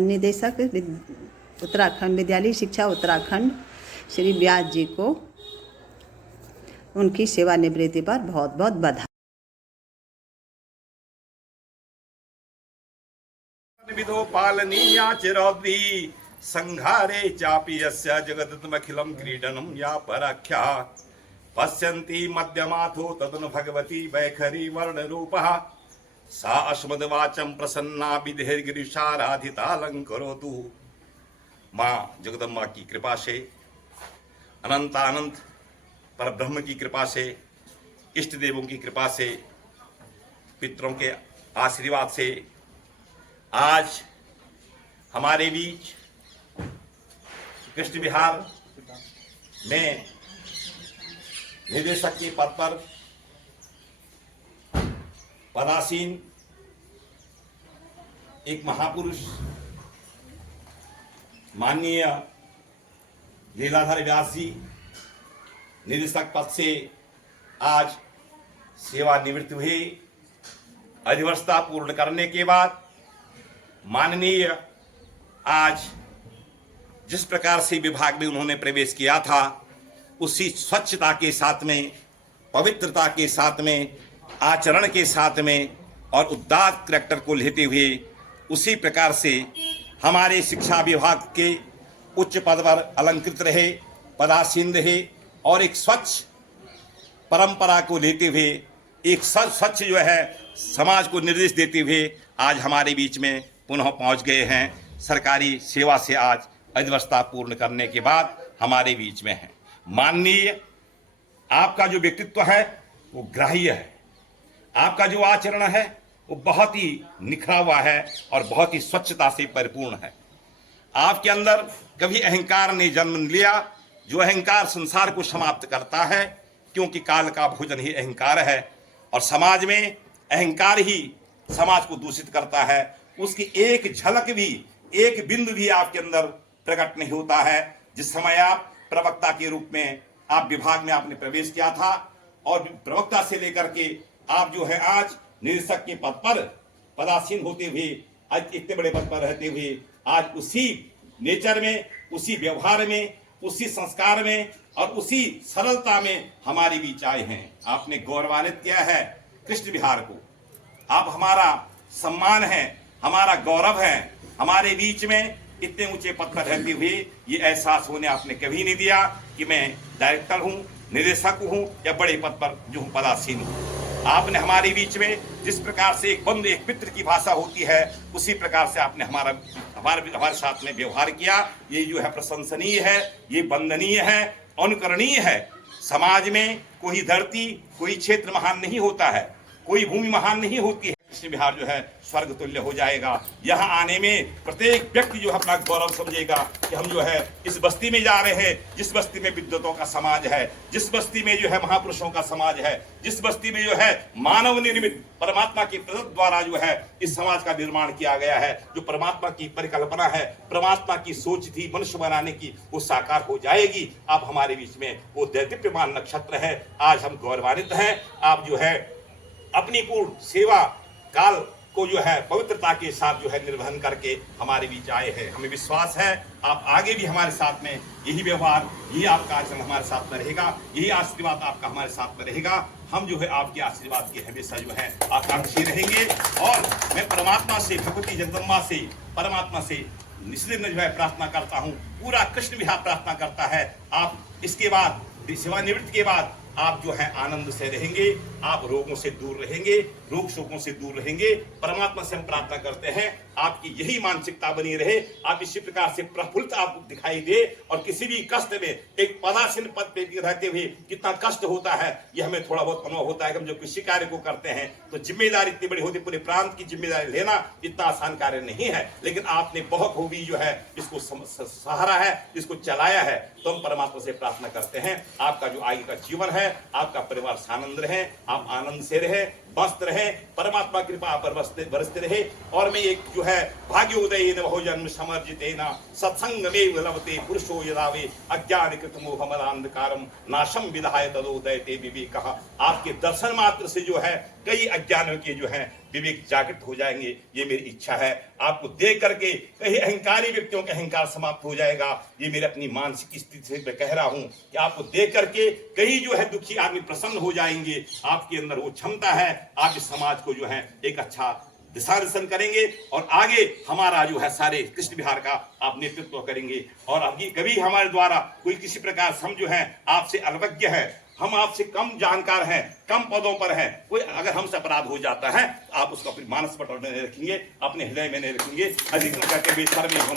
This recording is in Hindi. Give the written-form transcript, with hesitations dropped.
निदेशक उत्तराखंड विद्यालय शिक्षा उत्तराखंड श्री व्यास जी को उनकी सेवानिवृत्ति पर बहुत बहुत बधाई। विधो पालनीया चिरौद्री संघारे चापि यस्य जगदत्मखिलं क्रीडनं या पराख्या पश्यन्ति मध्यमाथो तदनु भगवती वैखरी वर्णरूपः सा अस्मद्वाचं प्रसन्ना विधिर्गिरिशाराधितालंकरोतु। माँ जगदम्बा की कृपा से, अनंत पर ब्रह्म की कृपा से, इष्ट देवों की कृपा से, पितरों के आशीर्वाद से आज हमारे बीच कृष्ण विहार में निदेशक के पद पर पदासीन एक महापुरुष माननीय लीलाधर व्यास जी निदेशक पद से आज सेवानिवृत्त हुए। अधिवर्षता पूर्ण करने के बाद माननीय आज जिस प्रकार से विभाग में उन्होंने प्रवेश किया था उसी स्वच्छता के साथ में, पवित्रता के साथ में, आचरण के साथ में और उदात्त करैक्टर को लेते हुए उसी प्रकार से हमारे शिक्षा विभाग के उच्च पद पर अलंकृत रहे, पदासीन रहे और एक स्वच्छ परंपरा को लेते हुए एक स्वच्छ जो है समाज को निर्देश देते हुए आज हमारे बीच में पुनः पहुंच गए हैं। सरकारी सेवा से आज अधिवर्षता पूर्ण करने के बाद हमारे बीच में हैं। माननीय, आपका जो व्यक्तित्व है वो ग्राह्य है, आपका जो आचरण है वो बहुत ही निखरा हुआ है और बहुत ही स्वच्छता से परिपूर्ण है। आपके अंदर कभी अहंकार ने जन्म लिया, जो अहंकार संसार को समाप्त करता है, क्योंकि काल का भोजन ही अहंकार है और समाज में अहंकार ही समाज को दूषित करता है। उसकी एक झलक भी, एक बिंदु भी आपके अंदर प्रकट नहीं होता है। जिस समय आप प्रवक्ता के रूप में आप विभाग में आपने प्रवेश किया था और प्रवक्ता से लेकर के आप जो है आज निदेशक के पद पर पदासीन होते हुए, आज इतने बड़े पद पर रहते हुए आज उसी नेचर में, उसी व्यवहार में, उसी संस्कार में और उसी सरलता में हमारे बीच आए हैं। आपने गौरवान्वित किया है कृष्ण विहार को। आप हमारा सम्मान है, हमारा गौरव है। हमारे बीच में इतने ऊंचे पद पर रहते हुए ये एहसास होने आपने कभी नहीं दिया कि मैं डायरेक्टर हूं, निदेशक हूं या बड़े पद पर जो हूं पदासीन हूं। आपने हमारे बीच में जिस प्रकार से एक बंधु, एक मित्र की भाषा होती है, उसी प्रकार से आपने हमारे साथ में व्यवहार किया। ये जो है प्रशंसनीय है, ये वंदनीय है, अनुकरणीय है। समाज में कोई धरती, कोई क्षेत्र महान नहीं होता है, कोई भूमि महान नहीं होती है। कृष्ण विहार जो है स्वर्ग तुल्य हो जाएगा। यहाँ आने में प्रत्येक व्यक्ति जो है अपना गौरव समझेगा कि हम जो है इस बस्ती में जा रहे हैं, जिस बस्ती में विद्वतों का समाज है, जिस बस्ती में जो है महापुरुषों का समाज है, जिस बस्ती में जो है मानव निर्मित परमात्मा के प्रदत्त द्वारा जो है इस समाज का निर्माण किया गया है। जो परमात्मा की परिकल्पना है, परमात्मा की सोच थी मनुष्य बनाने की, वो साकार हो जाएगी। आप हमारे बीच में वो दैदीप्यमान नक्षत्र है। आज हम गौरवान्वित हैं। आप जो है अपनी पूर्ण सेवा काल को जो है पवित्रता के साथ जो है निर्वहन करके हमारे बीच आए हैं। हमें विश्वास है आप आगे भी हमारे साथ में यही व्यवहार, यही आपका आचरण हमारे साथ में रहेगा, यही आशीर्वाद आपका हमारे साथ में रहेगा। हम जो है आपके आशीर्वाद के हमेशा जो है आकांक्षी रहेंगे। और मैं परमात्मा से, भगवती जगदम्बा से, परमात्मा से निश्चित जो है प्रार्थना करता हूँ, पूरा कृष्ण विहार प्रार्थना करता है। आप इसके बाद सेवानिवृत्ति के बाद आप जो है आनंद से रहेंगे, आप रोगों से दूर रहेंगे, रोग शोकों से दूर रहेंगे। परमात्मा से हम प्रार्थना करते हैं आपकी यही मानसिकता बनी रहे, आप इसी प्रकार से प्रफुल्लित आपको दिखाई दे और किसी भी कष्ट में, एक पदासीन पद पे रहते हुए कितना कष्ट होता है ये हमें थोड़ा बहुत अनुभव होता है। हम जब किसी कार्य को करते हैं तो जिम्मेदारी इतनी बड़ी होती है, पूरे प्रांत की जिम्मेदारी लेना इतना आसान कार्य नहीं है, लेकिन आपने बहुत खूबी जो है इसको सहारा है, इसको चलाया है। तो हम परमात्मा से प्रार्थना करते हैं आपका जो आगे का जीवन है, आपका परिवार सानंद रहे, आप आनंद से रहे, मस्त रहे, परमात्मा कृपा पर बरसते रहे। और मैं एक जो है भाग्योदय बहु जन्म समर्जितेन सत्संगमेव लभते पुरुषो यदा वे अज्ञानकृत मोहमदान्धकारम नाशम विधाय तदोदयते विवेकः। आपके दर्शन मात्र से जो है कई अज्ञानों के जो है विवेक जागृत हो जाएंगे, ये मेरी इच्छा है। आपको देख करके कई अहंकारी व्यक्तियों का अहंकार समाप्त हो जाएगा, ये मेरी अपनी मानसिक स्थिति से मैं कह रहा हूं कि आपको देख करके कई जो है दुखी आदमी प्रसन्न हो जाएंगे। आपके अंदर वो क्षमता है, आप इस समाज को जो है एक अच्छा दिशा दर्शन करेंगे और आगे हमारा जो है सारे कृष्ण विहार का आप नेतृत्व करेंगे। और अभी कभी हमारे द्वारा कोई किसी प्रकार से हम जो है आपसे अल्पज्ञ है, हम आपसे कम जानकार हैं, कम पदों पर हैं, कोई अगर हमसे अपराध हो जाता है आप उसको अपनी मानस पटल में नहीं रखेंगे, अपने हृदय में नहीं रखेंगे। अधिक करके बेसर में हम